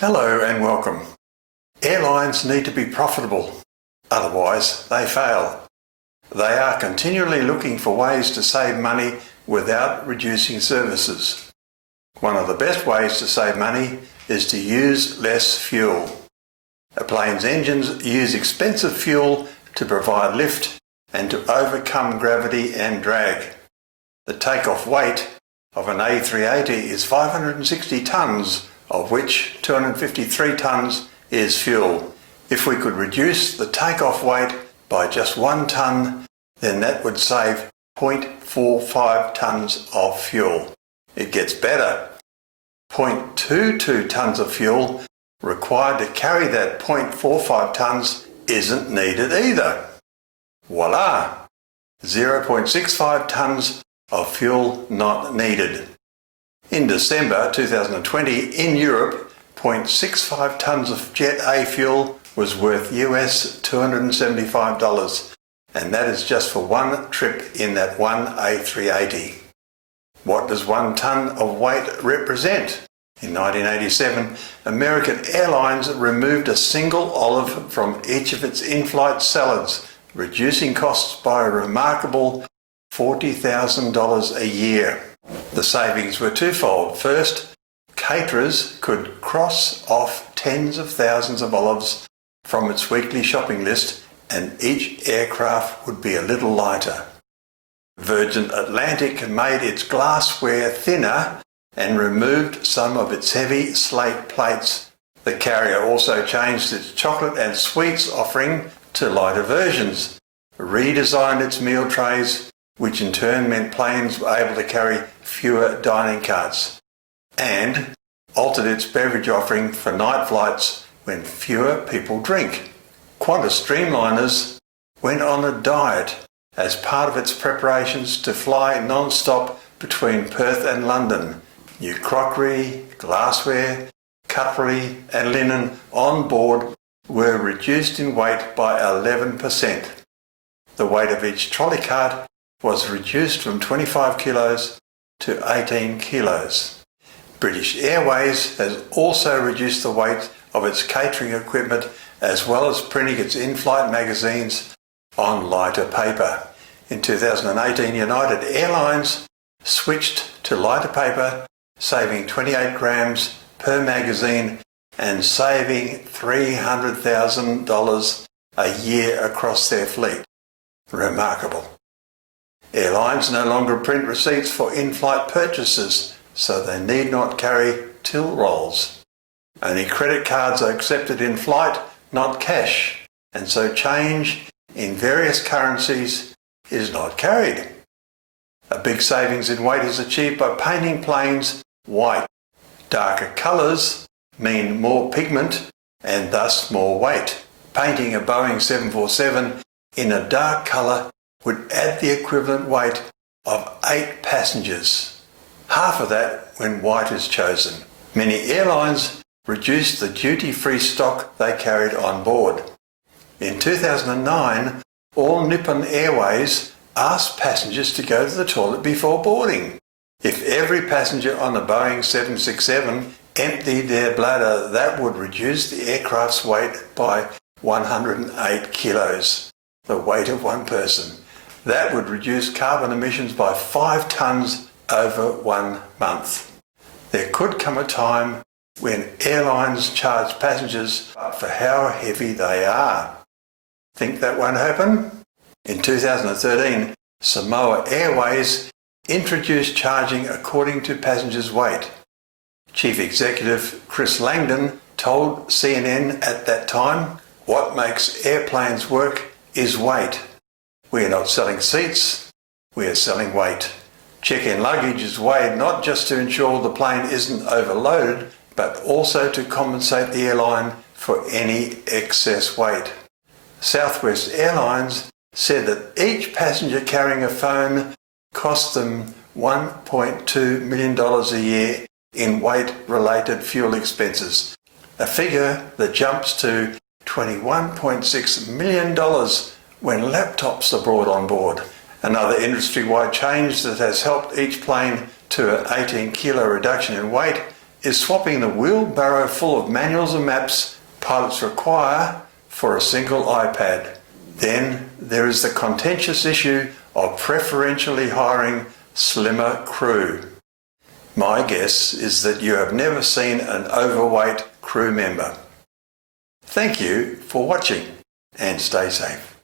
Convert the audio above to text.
Hello and welcome. Airlines need to be profitable, otherwise they fail. They are continually looking for ways to save money without reducing services. One of the best ways to save money is to use less fuel. A plane's engines use expensive fuel to provide lift and to overcome gravity and drag. The takeoff weight of an A380 is 560 tonnes, of which 253 tonnes is fuel. If we could reduce the takeoff weight by just 1 tonne, then that would save 0.45 tonnes of fuel. It gets better. 0.22 tonnes of fuel required to carry that 0.45 tonnes isn't needed either. Voila! 0.65 tonnes of fuel not needed. In December 2020, in Europe, 0.65 tonnes of Jet A fuel was worth US $275, and that is just for one trip in that one A380. What does 1 tonne of weight represent? In 1987, American Airlines removed a single olive from each of its in-flight salads, reducing costs by a remarkable $40,000 a year. The savings were twofold. First, caterers could cross off tens of thousands of olives from its weekly shopping list, and each aircraft would be a little lighter. Virgin Atlantic made its glassware thinner and removed some of its heavy slate plates. The carrier also changed its chocolate and sweets offering to lighter versions, redesigned its meal trays, which in turn meant planes were able to carry fewer dining carts, and altered its beverage offering for night flights when fewer people drink. Qantas Streamliners went on a diet as part of its preparations to fly non-stop between Perth and London. New crockery, glassware, cutlery and linen on board were reduced in weight by 11%. The weight of each trolley cart was reduced from 25 kilos to 18 kilos. British Airways has also reduced the weight of its catering equipment, as well as printing its in-flight magazines on lighter paper. In 2018, United Airlines switched to lighter paper, saving 28 grams per magazine and saving $300,000 a year across their fleet. Remarkable. Airlines no longer print receipts for in-flight purchases, so they need not carry till rolls. Only credit cards are accepted in flight, not cash, and so change in various currencies is not carried. A big savings in weight is achieved by painting planes white. Darker colours mean more pigment and thus more weight. Painting a Boeing 747 in a dark colour would add the equivalent weight of 8 passengers, half of that when white is chosen. Many airlines reduced the duty-free stock they carried on board. In 2009, all Nippon Airways asked passengers to go to the toilet before boarding. If every passenger on a Boeing 767 emptied their bladder, that would reduce the aircraft's weight by 108 kilos, the weight of one person. That would reduce carbon emissions by 5 tonnes over 1 month. There could come a time when airlines charge passengers for how heavy they are. Think that won't happen? In 2013, Samoa Airways introduced charging according to passengers' weight. Chief Executive Chris Langdon told CNN at that time, "What makes airplanes work is weight. We are not selling seats, we are selling weight. Check-in luggage is weighed not just to ensure the plane isn't overloaded, but also to compensate the airline for any excess weight." Southwest Airlines said that each passenger carrying a phone cost them $1.2 million a year in weight-related fuel expenses, a figure that jumps to $21.6 million when laptops are brought on board. Another industry-wide change that has helped each plane to an 18 kilo reduction in weight is swapping the wheelbarrow full of manuals and maps pilots require for a single iPad. Then there is the contentious issue of preferentially hiring slimmer crew. My guess is that you have never seen an overweight crew member. Thank you for watching and stay safe.